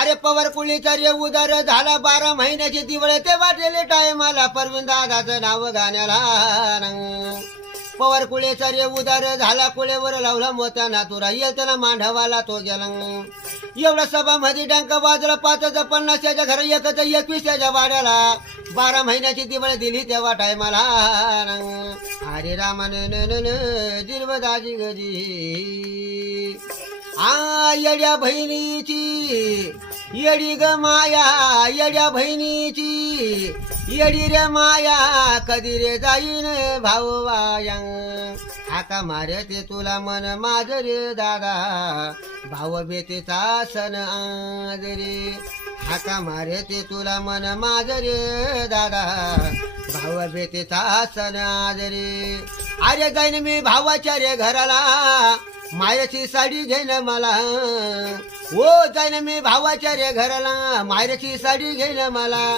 अरे पवार कुळीचा रे उदार झाला 12 महिन्याची दिवळे ते वाटलेले टायमाला परवीन दादाचं नाव गाण्याला पवार कुळेचा रे उदार झाला कुळेवर लावला मोत्या नातुरा येताना मांडवाला तो गेला एवढा सभा मध्ये डंक वाजला 550च्या घर एकच 21च्या वाड्याला 12 महिन्याची दिवळ दिली तेव्हा टायमाला अरे रामन जिरवदाजी गजी येड्या बहिणीची येडी ग माया येड्या बहिणीची येडी रे माया कधी रे जाईन भाऊ वाया हाका मारे ते तुला मन माझ रे दादा भाऊ बेतेचा सण आज रे हाका मारे ते तुला मन माझ रे दादा भाऊ बेतेचा सण आज रे अरे जाईन मी भावाच्या रे घराला मायाची साडी घेन मला ओ जाईन मी भावाच्या रे घराला मायाची साडी घेन मला